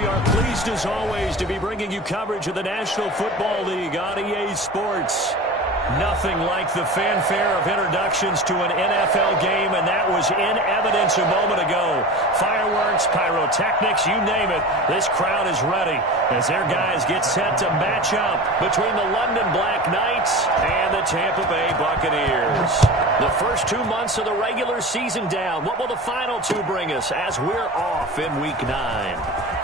We are pleased as always to be bringing you coverage of the National Football League on EA Sports. Nothing like the fanfare of introductions to an NFL game, and that was in evidence a moment ago. Fireworks, pyrotechnics, you name it. This crowd is ready as their guys get set to match up between the London Black Knights and the Tampa Bay Buccaneers. The first 2 months of the regular season down. What will the final two bring us as we're off in Week 9?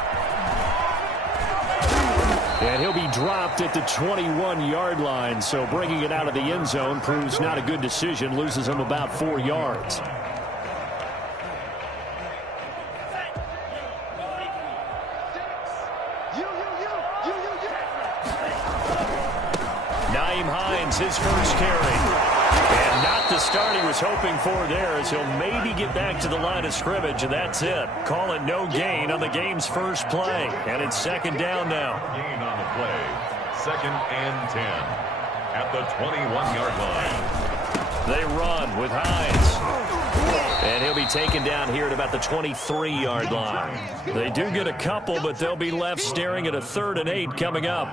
And he'll be dropped at the 21-yard line, so bringing it out of the end zone proves not a good decision, loses him about 4 yards. Nyheim Hines, his first carry. And not the start he was hoping for there, as he'll maybe get back to the line of scrimmage, and that's it. Call it no gain on the game's first play. And it's second down now. Gain on the play. 2nd and 10 at the 21-yard line. They run with Hines. And he'll be taken down here at about the 23-yard line. They do get a couple, but they'll be left staring at a 3rd and 8 coming up.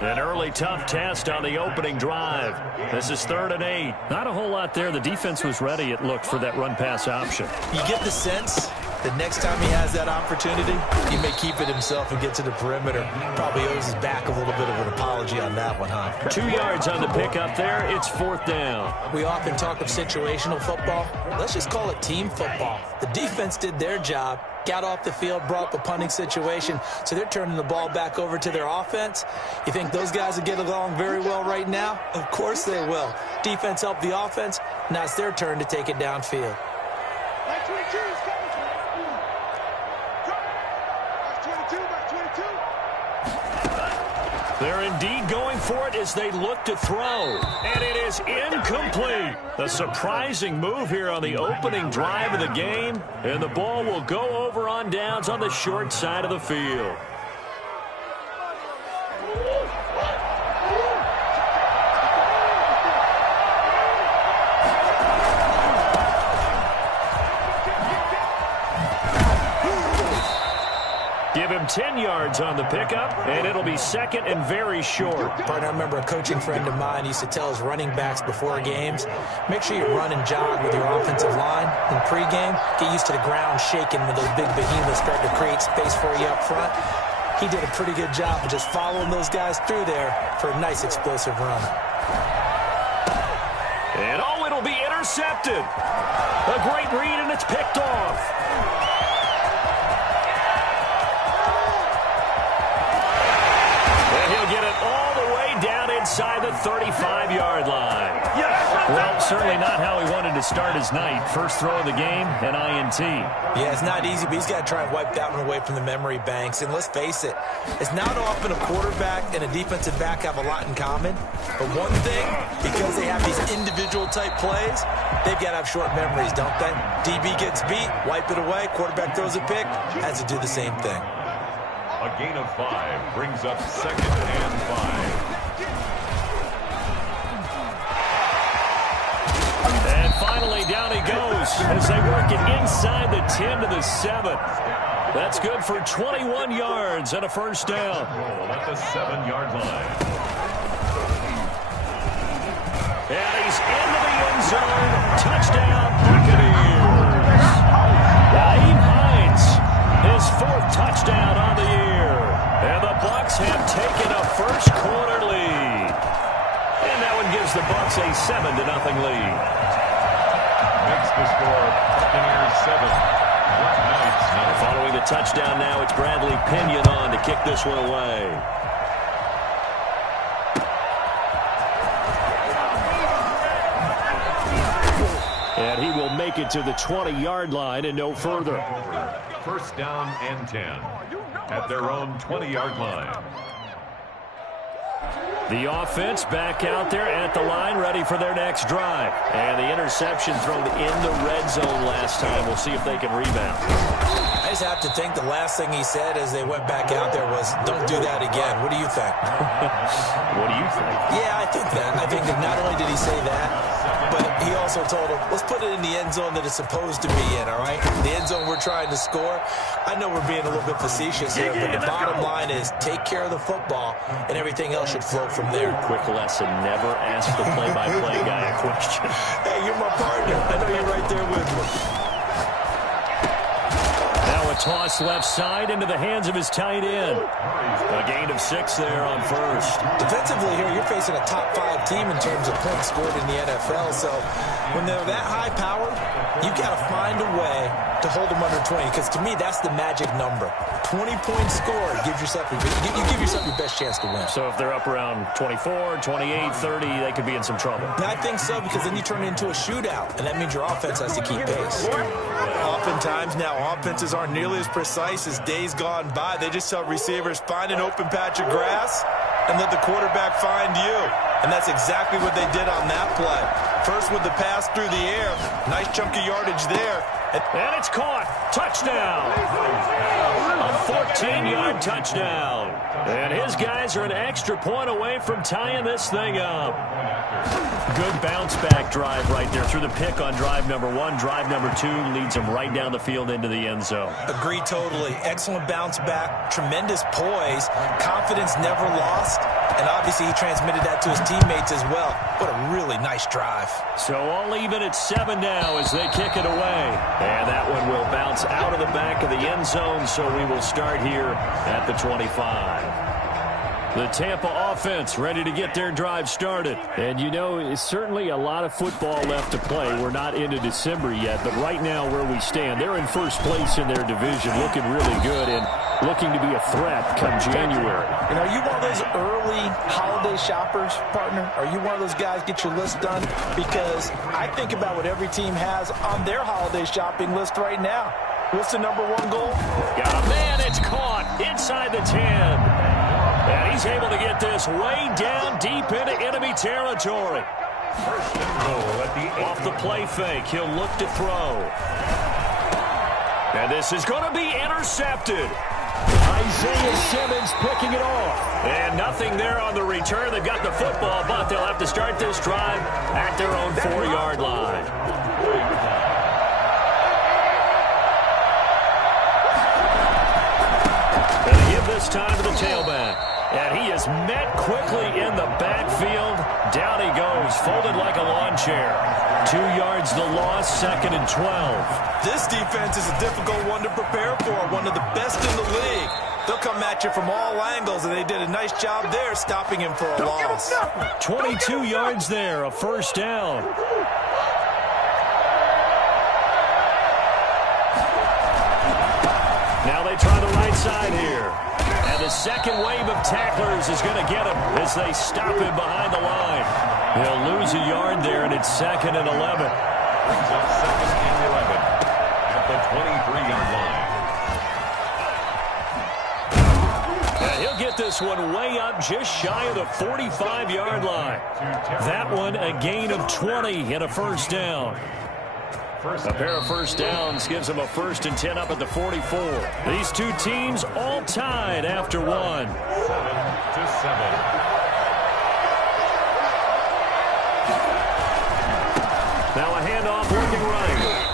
An early tough test on the opening drive. This is 3rd and 8. Not a whole lot there. The defense was ready, it looked, for that run-pass option. You get the sense that next time he has that opportunity, he may keep it himself and get to the perimeter. Probably owes his back a little bit of an apology on that one, huh? 2 yards on the pickup there. It's 4th down. We often talk of situational football. Let's just call it team football. The defense did their job, got off the field, brought up a punting situation, so they're turning the ball back over to their offense. You think those guys will get along very well right now? Of course they will. Defense helped the offense. Now it's their turn to take it downfield. They're indeed going for it as they look to throw. And it is incomplete. A surprising move here on the opening drive of the game. And the ball will go over on downs on the short side of the field. Give him 10 yards on the pickup, and it'll be 2nd and very short. Partner, I remember a coaching friend of mine used to tell his running backs before games, make sure you run and jog with your offensive line in pregame. Get used to the ground shaking when those big behemoths start to create space for you up front. He did a pretty good job of just following those guys through there for a nice explosive run. And oh, it'll be intercepted. A great read, and it's picked off. Get it all the way down inside the 35-yard line. Well, certainly not how he wanted to start his night. First throw of the game, an INT. Yeah, it's not easy, but he's got to try and wipe that one away from the memory banks. And let's face it, it's not often a quarterback and a defensive back have a lot in common. But one thing, because they have these individual type plays, they've got to have short memories, don't they? DB gets beat, wipe it away, quarterback throws a pick, has to do the same thing. A gain of 5 brings up 2nd and 5. And finally, down he goes as they work it inside the 10 to the 7. That's good for 21 yards and a first down. At the 7-yard line. And he's into the end zone. Touchdown, Buccaneers. Nyheim Hines, his 4th touchdown on the year. And the Bucs have taken a first-quarter lead. And that one gives the Bucs a 7-0 lead. Makes the score Buccaneers 7. Black Knights 9. Following the touchdown now, it's Bradley Pinion on to kick this one away. And he will make it to the 20-yard line and no further. 1st down and 10 at their own 20-yard line. The offense back out there at the line, ready for their next drive. And the interception thrown in the red zone last time. We'll see if they can rebound. I just have to think the last thing he said as they went back out there was, don't do that again. What do you think? What do you think? Yeah, I think that. I think that not only did he say that, but he also told him, let's put it in the end zone that it's supposed to be in, all right? The end zone we're trying to score. I know we're being a little bit facetious here, but the bottom line is take care of the football, and everything else should flow from there. Quick lesson, never ask the play-by-play guy a question. Hey, you're my partner. I know you're right there with me. Now a toss left side into the hands of his tight end. A gain of 6 there on first. Defensively here, you're facing a top-5 team in terms of points scored in the NFL. So when they're that high-powered, you've got to find a way to hold them under 20. Because to me, that's the magic number. 20 points scored gives yourself you give yourself your best chance to win. So if they're up around 24, 28, 30, they could be in some trouble. I think so, because then you turn it into a shootout, and that means your offense has to keep pace. Oftentimes now, offenses aren't nearly as precise as days gone by. They just tell receivers, find an open patch of grass and let the quarterback find you. And that's exactly what they did on that play. First with the pass through the air. Nice chunk of yardage there. And it's caught. Touchdown. A 14-yard touchdown. And his guys are an extra point away from tying this thing up. Good bounce-back drive right there through the pick on drive number 1. Drive number 2 leads him right down the field into the end zone. Agree totally. Excellent bounce back. Tremendous poise. Confidence never lost. And obviously he transmitted that to his teammates as well. What a really nice drive. So all even at 7 now as they kick it away. And that one will bounce out of the back of the end zone, so we will start here at the 25. The Tampa offense ready to get their drive started. And, you know, it's certainly a lot of football left to play. We're not into December yet, but right now where we stand, they're in first place in their division, looking really good and looking to be a threat come January. And are you one of those early holiday shoppers, partner? Are you one of those guys get your list done? Because I think about what every team has on their holiday shopping list right now. What's the number 1 goal? Got a man, it's caught inside the 10. And he's able to get this way down deep into enemy territory. First and goal at the Off the play fake, he'll look to throw. And this is going to be intercepted. Isaiah Simmons picking it off. And nothing there on the return. They've got the football, but they'll have to start this drive at their own 4-yard line. And they give this time to the tailback. And he is met quickly in the backfield. Down he goes, folded like a lawn chair. 2 yards the loss, 2nd and 12. This defense is a difficult one to prepare for, one of the best in the league. They'll come at you from all angles, and they did a nice job there stopping him for a loss. 22 yards there, a first down. Now they try the right side here. And the second wave of tacklers is going to get him as they stop him behind the line. He'll lose a yard there, and it's 2nd and 11. Brings up 2nd and 11 at the 23-yard line. And he'll get this one way up just shy of the 45-yard line. That one a gain of 20 and a first down. A pair of first downs gives them a 1st and 10 up at the 44. These two teams all tied after 1. 7-7. Now a handoff looking right.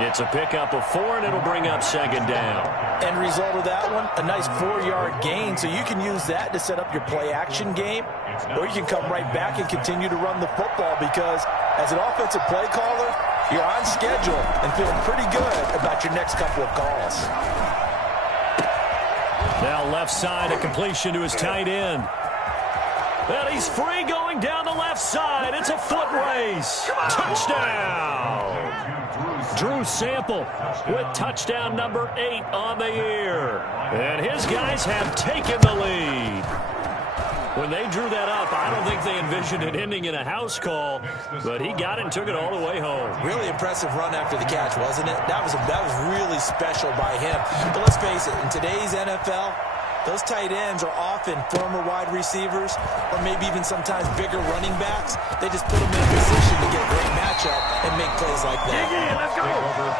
It's a pickup of 4, and it'll bring up 2nd down. End result of that one, a nice 4-yard gain, so you can use that to set up your play-action game, or you can come right back and continue to run the football because as an offensive play caller, you're on schedule and feeling pretty good about your next couple of calls. Now left side, a completion to his tight end. And he's free going down the left side. It's a foot race. Touchdown. Drew Sample with touchdown number 8 on the year. And his guys have taken the lead. When they drew that up, I don't think they envisioned it ending in a house call, but he got it and took it all the way home. Really impressive run after the catch, wasn't it? That was really special by him. But let's face it, in today's NFL, those tight ends are often former wide receivers or maybe even sometimes bigger running backs. They just put them in a position to get a great matchup and make plays like that. Let's go. Over